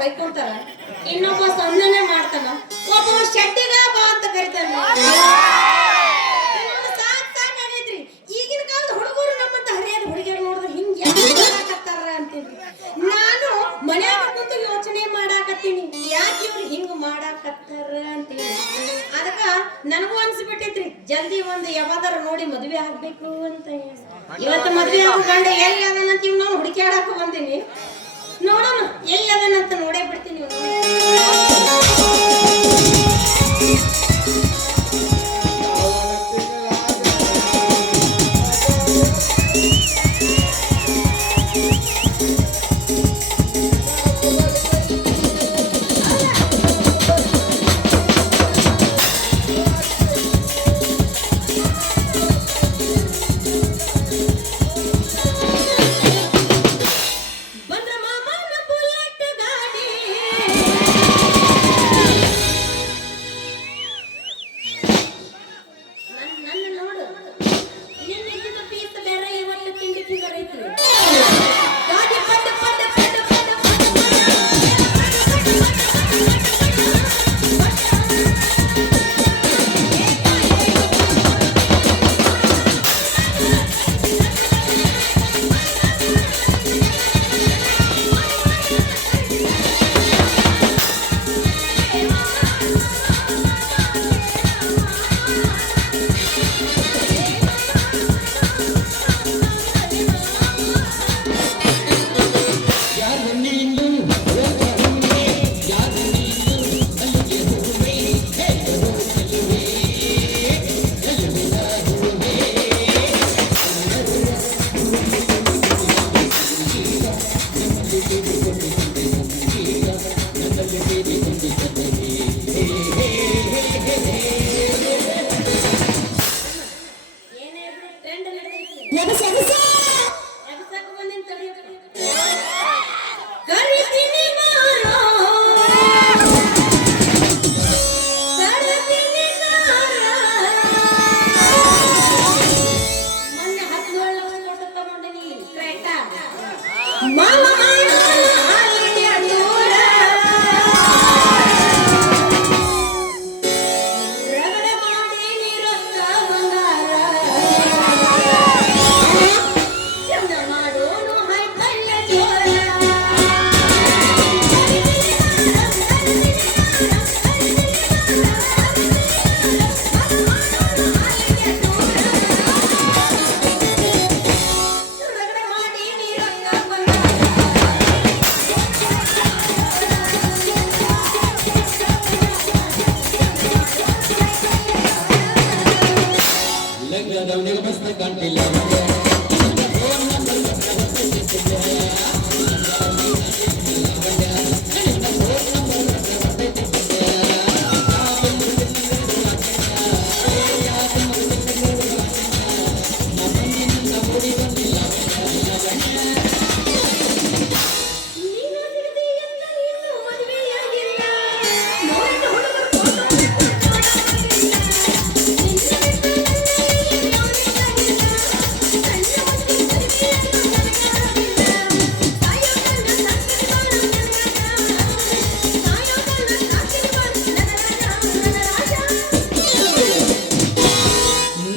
ಹೊಯ್ಕೊಂತಾರ, ಇನ್ನೊಬ್ಬ ಸಂಜನೆ ಮಾಡ್ತಾನ, ಒಬ್ಬ ಶೆಟ್ಟಿಗ ಬಾ ಅಂತ ಕರಿತಾನ. ಸಾಕಾಗೈತ್ರಿ. ಈಗಿನ ಕಾಲದ ಹುಡುಗರು ನಮ್ಮಂತ ಹರಿಯಾದ ಹುಡುಗಿಯರು ನೋಡಿದ್ರೆ ಹಿಂಗೆ ಮಾಡಾಕತ್ತಾರ ಅಂತೀನಿ. ನಾನು ಮನ್ಯಾಗ ಕುಂತು ಯೋಚನೆ ಮಾಡಾಕತ್ತೀನಿ, ಯಾಕೆ ಇವ್ರು ಹಿಂಗ ಮಾಡಾಕತ್ತಾರ ಅಂತೇಳಿ. ಅದಕ್ಕ ನನಗೂ ಅನ್ಸ್ಬಿಟ್ಟೈತ್ರಿ, ಜಲ್ದಿ ಒಂದು ಯಾವಾದಾರ ನೋಡಿ ಮದ್ವೆ ಆಗ್ಬೇಕು ಅಂತ ಹೇಳಿ. ಇವತ್ತು ಮದ್ವೆ ಆಗೋ ಗಂಡ ಎಲ್ಲಿ ಅದನ್ನಂತ ಇವ್ ನಾವು ಹುಡುಕ್ಯಾಡಾಕ ಬಂದೀನಿ. ನೋಡೋಣ ಎಲ್ಲಿ ಅದನ್ನಂತ ನೋಡೇ ಬಿಡ್ತೀನಿ.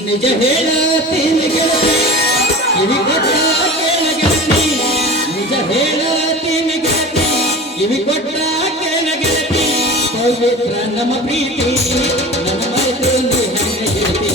ನಿಜ ಹೇಳತೀನಿ ಗೆಳತಿ ಕಿವಿ ಕೊಟ್ಟ ಕೇಳ ಗೆಳತಿ, ನಿಜ ಹೇಳತೀನಿ ಗೆಳತಿ ಕಿವಿ ಕೊಟ್ಟ ಕೇಳ ಗೆಳತಿ, ಪವಿತ್ರ ನಮ್ಮ ಪ್ರೀತಿ ನನ್ನ ಮರೆತು ನೀ ಹೆಂಗ ಗೆಳತಿ.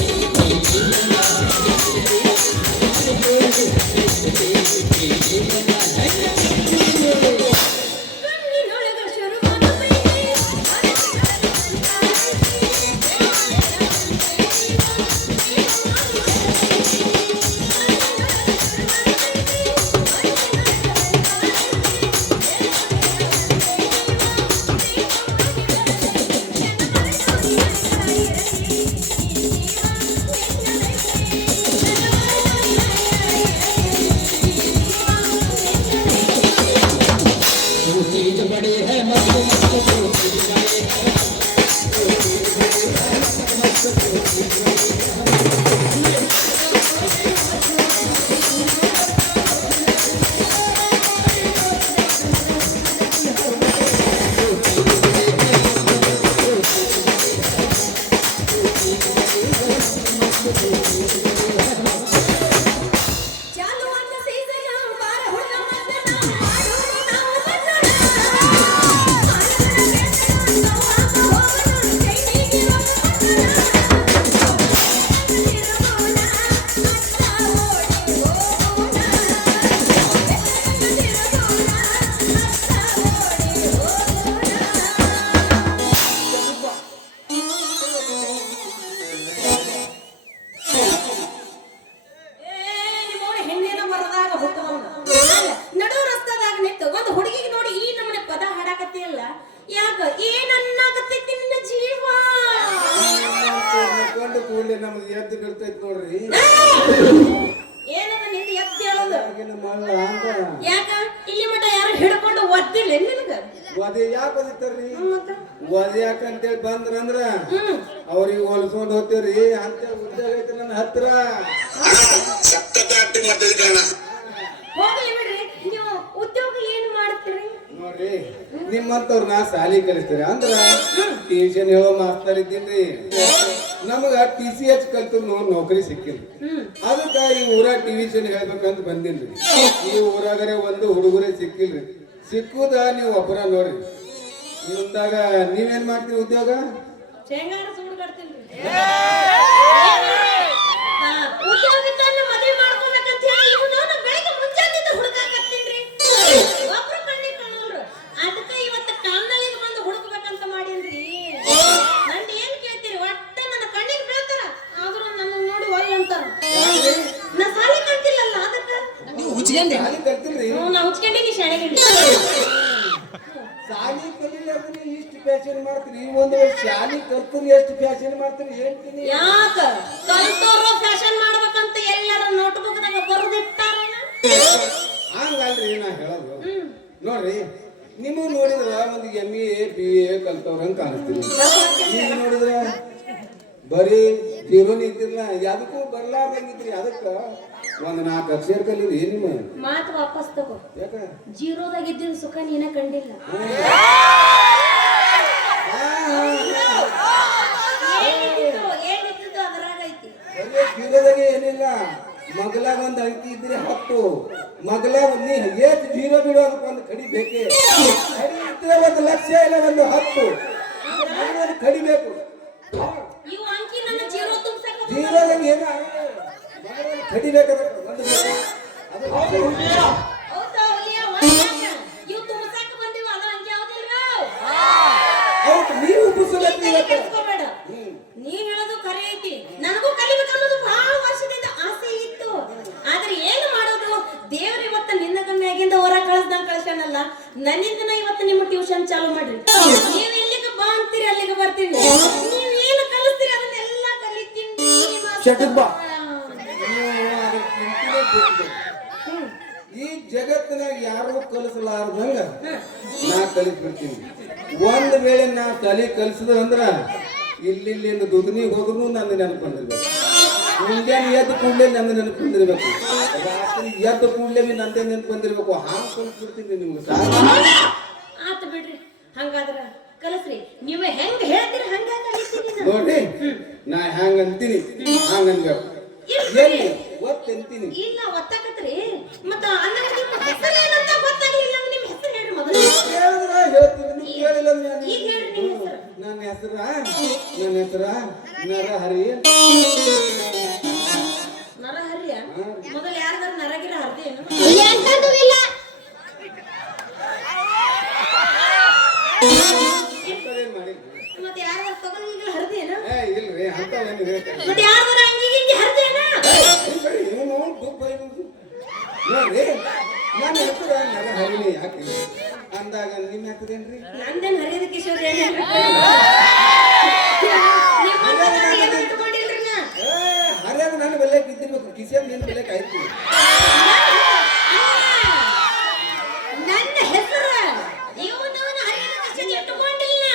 ಯಾಕ ಏನನ್ನಾಗತೈತಿ ನಿನ್ನ ಜೀವ ಕೊಂಡು ಕೂಡಲೇ ನಮ್ದು ಎದ್ದು ಬಿಡ್ತೈತಿ ನೋಡ್ರಿ. ಏನದ ನಿಂದ ಎದ್ದು ಹೇಳೋದು ಆಗಿನ ಮಳ್ಳ ಅಂತ ಯಾಕ ಇಲ್ಲಿ ಮಟ ಯಾರು ಹಿಡ್ಕೊಂಡು ಒದ್ದಿಲ್ಲ ನಿನಗ ಒದೆ ಯಾಕೆ ಒದಿತಾರ್ರಿ? ಮತ್ತ ಒದೆ ಯಾಕಂತೇಳಿ ಬಂದ್ರಂದ್ರ ಅವ್ರಿಗೆ ಹೊಲ್ಸ್ಕೊಂಡ್ ಹೋಗ್ತೀವ್ರಿ ಅಂತ ಉದ್ಯೋಗ ಐತಿ ನನ್ನ ಹತ್ರ. ಹೋಗ್ಲಿ ಬಿಡ್ರಿ ನೀವು ಉದ್ಯೋಗ ಏನ್ ಮಾಡ್ತೀರಿ ನೋಡ್ರಿ ನಿಮ್ಮಂತವ್ರ ನಾ ಸಾಲಿ ಕಲಿಸ್ತೀರಿ ಅಂದ್ರ ಟ್ಯೂಷನ್ ಹೇಳೋ ಮಾಸ್ತರ್ ಇದ್ದೀನ್ರಿ. ನಮಗ TCH ಕಲ್ತು ನೌಕರಿ ಸಿಕ್ಕಿಲ್ರಿ. ಅದಕ್ಕ ಈ ಊರಾಗ ಟ್ಯೂಷನ್ ಹೇಳ್ಬೇಕಂತ ಬಂದಿನ್ರಿ. ಈ ಊರಾಗರೆ ಒಂದು ಹುಡುಗರೇ ಸಿಕ್ಕಿಲ್ರಿ. ಸಿಕ್ಕುದ ನೀವು ಒಬ್ಬರ ನೋಡ್ರಿ. ಮುಂದಾಗ ನೀವೇನ್ ಮಾಡ್ತೀರಿ ಉದ್ಯೋಗ? ಶೇಂಗಾರ ಸೂಡು ಕಟ್ತೀನಿ ಉದ್ಯೋಗದನ್ನ ಮದುವೆ ಮಾಡ್ಕೋಬೇಕಂತ ಹೇಳಿ ಇವನು ಬೆಳಿಗ್ಗೆ ಮುಂಜಾನೆ ಹುಡುಕಾಕತ್ತೀನ್ರಿ. ಒಬ್ರು ಕಣ್ಣಿಗೆ ಕಾಣಲ್ರು. ಅದಕ್ಕ ಇವತ್ತ ಕಾಲ್ನಳಿಗೆ ಬಂದು ಹುಡುಕ್ಬೇಕಂತ ಮಾಡೀನ್ರಿ. ನಂದು ಏನ್ ಕೇಳ್ತೀರಿ ಒಟ್ಟ ನನ್ನ ಕಣ್ಣಿಗೆ ಬೀಳ್ತಾರ ಆದ್ರೂ ನನ್ನ ನೋಡಿ ಒಳ್ಳೆ ಅಂತಾರ. ನಾ ಸಾಲಿ ಕಲ್ತಿಲ್ಲಲ್ಲ ಅದಕ್ಕ ಸಾಲಿ ಕಲ್ತಿಲ್ರಿ? ನಾ ಹುಚ್ಕೊಂಡಿನಿ ಶಾಲೆಗಿಂಡಿ. ಸಾಲಿ ಕಲಿಲಾರ್ದ್ರೆ ಇಷ್ಟು ಫ್ಯಾಷನ್ ಮಾಡ್ತೀರಿ. ಒಂದು ಶಾಲಿ ಕಲ್ತ್ರಿ ಎಷ್ಟು ಫ್ಯಾಷನ್ ಮಾಡ್ತೀರಿ ಹೇಳ್ತೀನಿ. ಯಾಕ ಕಲ್ತೋರು ಫ್ಯಾಷನ್ ಮಾಡ್ಬೇಕಂತ ಎಲ್ಲಾರ ನೋಟ್ಬುಕ್ ದಾಗ ಬರೆದಿಟ್ಟಾರೇನ? ಹಂಗಲ್ರಿ ನಾ ಹೇಳೋದು. ನೋಡ್ರಿ ನಿಮಗ್ ನೋಡಿದ್ರ ಒಂದು MA BA ಕಲ್ತವ್ರಂಗ ಕಾಣಿಸ್ತೀರಿ. ನೀವು ನೋಡಿದ್ರ ಬರೀ ಜೀವನ ಇದ್ದಿಲ್ಲ ಯಾವ್ದಕ್ಕೂ ಬರ್ಲಾರ್ದಂಗಿದ್ರಿ. ಅದಕ್ಕ ಒಂದ್ 4 ಅಕ್ಷರ ಕಲೀರಿ ನಿಮ್ಮ ಮಾತು ವಾಪಸ್ ತಗೋ. ಯಾಕ ಜೀರೋದಾಗ ಇದ್ದಿನ ಸುಖ ನೀನ ಕಂಡಿಲ್ಲ. ಏನಿದ್ದು ಅದ್ರಾಗ ಐತಿ. ಜೀರೋದಾಗೆ ಏನಿಲ್ಲ. ಮಗಲಾಗ ಒಂದ್ ಅಂಕಿ ಇದ್ರೆ 10 ಮಗಲಾಗ ನೀ ಏಟ್ ಜೀರೋ ಬಿಡೋ ಅದಕ್ಕೊಂದು ಕಡಿ ಬೇಕೇ. ಕಡಿ ಇದ್ರೆ 1 ಲಕ್ಷ ಇಲ್ಲ 10 ಕಡಿಬೇಕು. ಇವು ಅಂಕಿ ನನ್ನ ಜೀರೋ ತುಂಬಸಕ ಜೀರೋದಾಗ ಏನ ಕಡಿಬೇಕಾದ್ರೆ ಒಂದು ಹೌದಾ ಒಲಿಯ ಒಲಿಯ ಇವು ತುಂಬಸಕ ಬಂದಿವ ಅದ ಅಂಕಿ ಯಾವ್ದಿಲ್ಲ. ಹೌದು ನೀವು ಕೆಡ್ಸ್ಕೊಬೇಡ. ನೀವ್ ಹೇಳೋದು ಖರೆ ಐತಿ. ನನಗೂ ಕಲಿಬೇಕನ್ನೋದು ಬಹಳ ವರ್ಷದಿಂದ ಆಸೆ ಇತ್ತು. ಆದ್ರೆ ಏನು ಮಾಡೋದು ದೇವ್ರ ಇವತ್ತ ನಿನ್ನ ಮ್ಯಾಗಿಂದ ಹೊರ ಕಳಿಸ್ದಂಗ್ ಕಳ್ಸ್ಯಾನಲ್ಲ. ನನ್ನಿಂದ ಇವತ್ತು ನಿಮ್ಮ ಟ್ಯೂಷನ್ ಚಾಲು ಮಾಡ್ರಿ. ನೀವ್ ಎಲ್ಲಿಗೆ ಬಾ ಅಂತೀರಿ ಅಲ್ಲಿಗೆ ಬರ್ತೀನಿ. ನೀವ್ ಏನು ಕಲಿಸ್ತೀರಿ ಅದನ್ನೆಲ್ಲ ಕಲಿತೀನಿ. ಈ ಜಗತ್ತಿನಾಗ ಯಾರು ಕಲಿಸಲಾರ್ದಂಗ ನಾ ಕಲಿಸ್ಬಿಡ್ತೀನಿ. ಒಂದ್ ವೇಳೆ ನಾ ತಲೆ ಕಲಿಸಿದ್ರ ಇಲ್ಲಿಂದ ದುಗ್ನಿಗೆ ಹೋದ್ರು ನನ್ನ ನೆನಪಂದಿರ್ಬೇಕು. ಮುಂಜಾನೆ ಎದ್ದು ಕೂಡಲೇ ನನ್ನ ನೆನಪಂದಿರ್ಬೇಕು. ರಾತ್ರಿ ಎದ್ದು ಕೂಡಲೇ ನಂದೇ ನೆನಪಂದಿರ್ಬೇಕು. ಹಾಂಗ್ ಕಲಿಸ್ಬಿಡ್ತೀನಿ ನಿಮ್ಗೆ ಆತ ಬಿಡ್ರಿ. ಹಂಗಾದ್ರ ಕಲಸ್ರಿ. ನೀವೇ ಹೆಂಗ್ ಹೇಳ್ತೀರಿ ಹಂಗ ಕಲಿಸ್ತೀನಿ. ನೋಡ್ರಿ ನಾ ಹ್ಯಾಂಗ ಅಂತೀನಿ ಹಂಗ ಅನ್ಬೇಕು. ಒತ್ತಂತೀನಿ ಇಲ್ಲ ಒತ್ತಾಕತ್ರಿ. ಮತ್ತ ಅನ್ನ ನಿಮ್ಮ ಹೆಸರು ಏನಂತ ಗೊತ್ತಾಗ್ಲಿಲ್ಲ. ನಿಮ್ಮ ಹೆಸರು ಹೇಳ್ರಿ ಮೊದಲು. ಹೇಳ್ತೀನಿ ಕೇಳಿಲ್ಲ. ಈಗ ಹೇಳ್ರಿ ನಿಮ್ಮ ಹೆಸರು. ನನ್ನ ಹೆಸರ ನರಹರಿ. ನರಹರಿಯ ಮೊದಲು ಯಾರ್ದಾರ ನರಗಿರ ಹರ್ದೇನು? ಮತ್ತೆ ಯಾರ್ದಾರ ತಗೊಂಡ್ ಹರ್ದೇನು? ಇಲ್ರಿ ಅಂತವೇನು ಹೇಳ್ತಾರೆ. ಮತ್ತೆ ಯಾರ್ದಾರ ಹಂಗಿಂಗಿ ಹರ್ದೇನ? ನೋಡ್ರಿ ನನ್ನ ಹೆಸರ ನರಹರಿಣಿ. ಯಾಕೆ ಅಂದಾಗ ನಿಮ್ಮ ಹೆಸರೇನ್ರಿ? ನಂದೇನ್ ಹರಿದ ಕಿಶೋರ್ ಏನ್ರಿ? ಹರಿಯಾದ ನನ್ನ ಬೆಲೆ ಇದ್ದಿರ್ಬೇಕು. ಕಿಶನ್ ನಿನ್ನ ಬೆಲೆ ಆಯ್ತು. ನನ್ನ ಹೆಸರು ಇವನವನ ಹರಿದ ಕಿಶೋರ್ ಇಟ್ಟುಕೊಂಡಿಲ್ಲ.